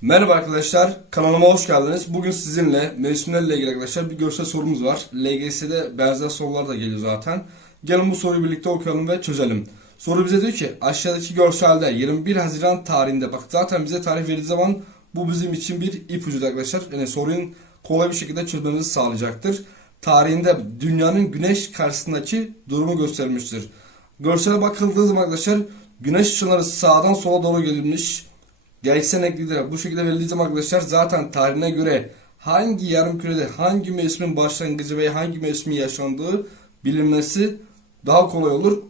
Merhaba arkadaşlar, kanalıma hoş geldiniz. Bugün sizinle mevsimlerle ilgili arkadaşlar bir görsel sorumuz var. LGS'de benzer sorular da geliyor zaten. Gelin bu soruyu birlikte okuyalım ve çözelim. Soru bize diyor ki aşağıdaki görselde 21 Haziran tarihinde bak zaten bize tarih verildiği zaman bu bizim için bir ipucu arkadaşlar. Yani sorunun kolay bir şekilde çözmemizi sağlayacaktır. Tarihinde dünyanın güneş karşısındaki durumu göstermiştir. Görsele bakıldığı zaman arkadaşlar güneş ışınları sağdan sola doğru gelmiş. Gereksen eklidir. Bu şekilde verildiği arkadaşlar zaten tarihine göre hangi yarım kürede hangi mevsimin başlangıcı ve hangi mevsimin yaşandığı bilinmesi daha kolay olur.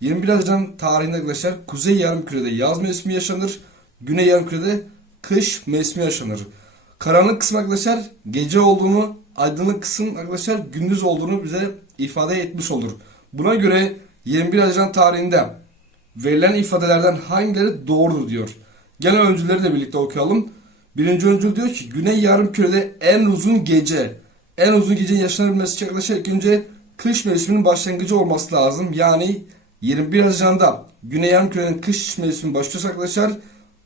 21 Haziran tarihinde arkadaşlar kuzey yarım kürede yaz mevsimi yaşanır. Güney yarım kürede kış mevsimi yaşanır. Karanlık kısım arkadaşlar gece olduğunu, aydınlık kısım arkadaşlar gündüz olduğunu bize ifade etmiş olur. Buna göre 21 Haziran tarihinde verilen ifadelerden hangileri doğrudur diyor. Gelen öncülleri de birlikte okuyalım. Birinci öncül diyor ki Güney Yarımküre'de en uzun gece. En uzun gecenin yaşanabilmesi için ilk önce kış mevsiminin başlangıcı olması lazım. Yani 21 Haziran'da Güney Yarımküre'nin kış mevsimi başlıyorsa arkadaşlar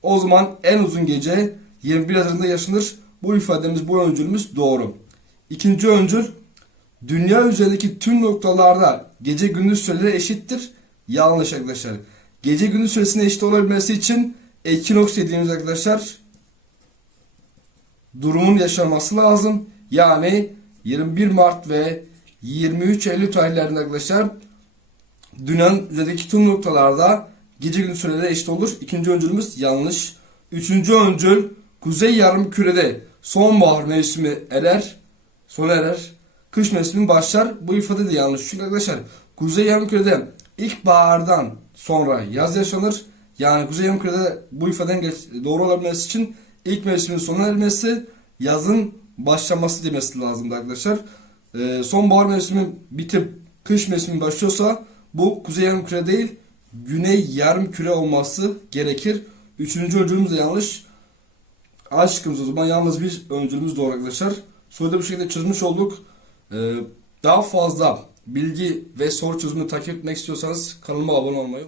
o zaman en uzun gece 21 Haziran'da yaşanır. Bu ifademiz, bu öncülümüz doğru. İkinci öncül Dünya üzerindeki tüm noktalarda gece gündüz süreleri eşittir. Yanlış arkadaşlar. Gece gündüz süresine eşit olabilmesi için ekinoks dediğimiz arkadaşlar durumun yaşanması lazım. Yani 21 Mart ve 23 Eylül tarihlerinde arkadaşlar dünyanın üzerindeki tüm noktalarda gece gündüz süreleri eşit olur. İkinci öncülümüz yanlış. Üçüncü öncül kuzey yarım kürede sonbahar mevsimi erer, sona erer. Kış mevsimi başlar. Bu ifade de yanlış. Çünkü arkadaşlar kuzey yarım kürede ilkbahardan sonra yaz yaşanır. Yani kuzey kürede bu ifadenin geç- doğru olabilmesi için ilk mevsimin sona ermesi, yazın başlaması demesi lazımdı arkadaşlar. Ee, sonbahar mevsimi bitip kış mevsimi başlıyorsa bu kuzey yarım küre değil güney yarım küre olması gerekir. Üçüncü öncülümüz de yanlış. A o zaman yalnız bir öncülümüz doğru arkadaşlar. Soruyu da bu şekilde çözmüş olduk. Ee, daha fazla bilgi ve soru çözümünü takip etmek istiyorsanız kanalıma abone olmayı